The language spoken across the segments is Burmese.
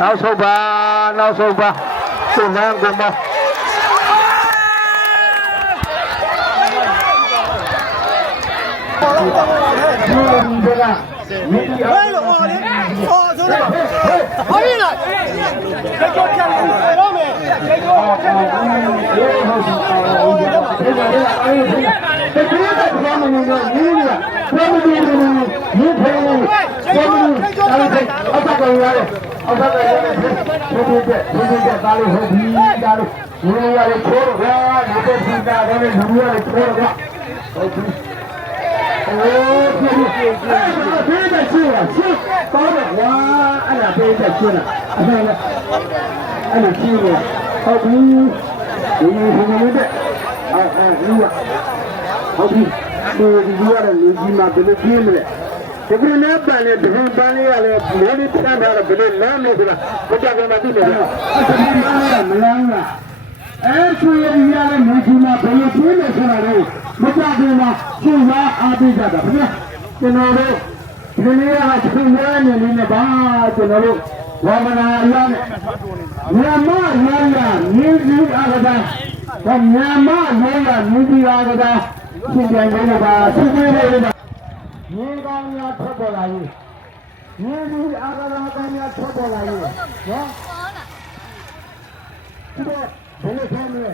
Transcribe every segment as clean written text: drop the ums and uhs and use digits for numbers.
နောက်ဆုံးပါသူ့လမ်းကုန်ပါ别再去了，去，包的哇，俺俩别再去了，俺俩去了，好比，好比，你要的你嘛不能拼了，这不是那办的，这是办的呀嘞，没的骗他了，不能难没是吧？我家给他对了，没难啊。哎，所以你家的年轻嘛，朋友拼的出来的，我家给嘛，就拿阿弟家的，不是，就那个。ဒီနေ့ကချင်းရနေနေပါကျွန်တော်တို့ဝါမနာရနဲ့မြန်မာရရမြင်းကြီးအားကဒါမြန်မာရရမြင်းကြီးအားကဒါရှင်ပြန်နေပါသူတွေတွေပါမြင်းကောင်းများထွက်ပေါ်လာရေးမြင်းကြီးအားကဒါကောင်းများထွက်ပေါ်လာရေးနော်ဒီတော့ဘယ်လိုဖြစ်မလဲ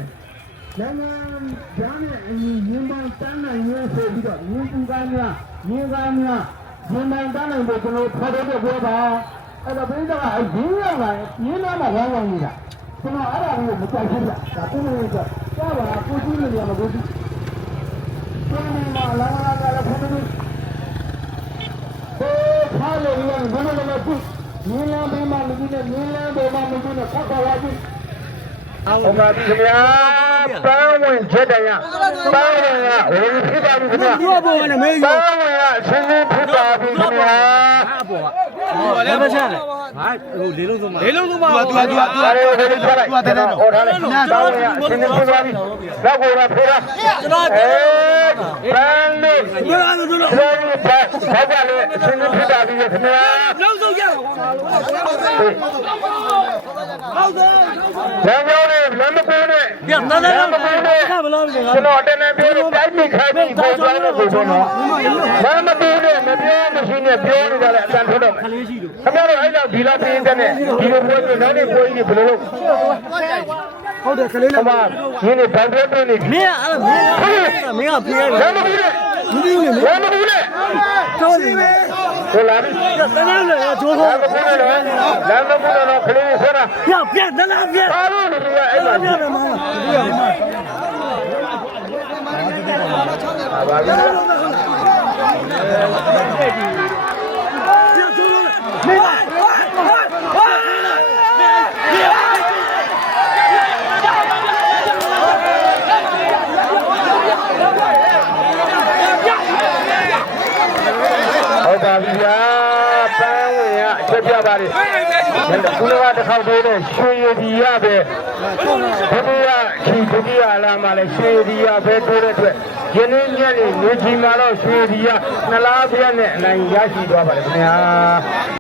နိုင်ငံဂျာနဲ့အရင်မြင်းပန်းတန်းနိုင်ရေးဆိုပြီးတော့မြင်းကြီးကောင်းများမြင်းကောင်းများဒီမှန်တန်းနိုင်ဖို့ကျွန်တော်ဖတ်တဲ့ပြောတာအဲ့တော့ဘိန်းကအရင်ရောက်လာရင်းနာမှာဝမ်းဝမ်းနေတာကျွန်တော်အဲ့ဒါကိုမကြိုက်ဘူးလားဒါသူ့လိုဆိုကြားပါကိုကြီးနေရမှာကိုကြီးကျွန်တော်မှလာလာလာဖတ်တယ်ဟိုဖားလို့လည်းဘယ်လိုလဲသူမြင်းလမ်းဘေးမှာမကြည့်နဲ့မြင်းလမ်းဘေးမှာမကြည့်နဲ့ဖတ်ပါကြည့်ဟုတ်ပါပြီခင်ဗျာပန်းဝင်ချက်တယ်ရပန်းဝင်ကဝေဖြစ်ပါပြီခင်ဗျာဘောဘောနဲ့မေးရောပန်းဝင်ကအချင်းချင်းဖြစ်ပါပြီခင်ဗျာအပေါ်ကလည်းမချလေဟာဟိုလေးလုံးသုံးပါသူအဲ့လိုလေးချက်လိုက်သူတဲ့ဟောထားလိုက်ပန်းဝင်ကအချင်းချင်းဖြစ်ပါပြီနောက်ကိုရဖေးလားကျွန်တော်ပန်းလေးဘာလို့ဘာကြလဲအချင်းချင်းဖြစ်ပါပြီခင်ဗျာလုံးစုံရဟုတ်တယ်လမ်းမကူနဲ့လမ်းမကူနဲ့ကျွန်တော်တနေ့ပြောလို့တိုက်မိခိုင်းပြီးပေါ်သွားလို့ဆိုတော့လမ်းမကူနဲ့မပြောမရှိနဲ့ပြောနေကြတယ်အတန်ထွက်တော့ခလေးရှိလို့ခင်ဗျားတို့အဲ့လောက်ဒီလောက်ပြင်းတဲ့နဲ့ဒီလိုပွဲဆိုနောက်နေ့ပွဲကြီးဘယ်လိုလုပ်ဟုတ်တယ်ခလေးလည်းမင်းနေဗန်တွဲတွဲနေမင်းအဲ့မင်းကပြေးရတယ်လမ်းမကူနဲ့လမ်းမကူနဲ့တော်စီပဲဆိုလာပြီတန်းလေဂျိုးခေါ်လမ်းမကူနဲ့တော့ခလေးဆိုတာပြတန်းပြအားလို့နေရအဲ့လိုပြတယ်မှာပါပြီဟုတ်ပါပြီဗျာပန်းဝင်ကအချက်ပြပါလေခုနကတစ်ခေါက်သေးတဲ့ရွှေရည်ဒီရပဲဒုတိယလာမှလည်းရွှေရည်ဒီရပဲတိုးတဲ့အတွက်ယနေ့ညနေနေချီမှာတော့ရွှေရည်ဒီရနှစ်လားပြည့်နဲ့အနိုင်ရရှိသွားပါတယ်ခင်ဗျာ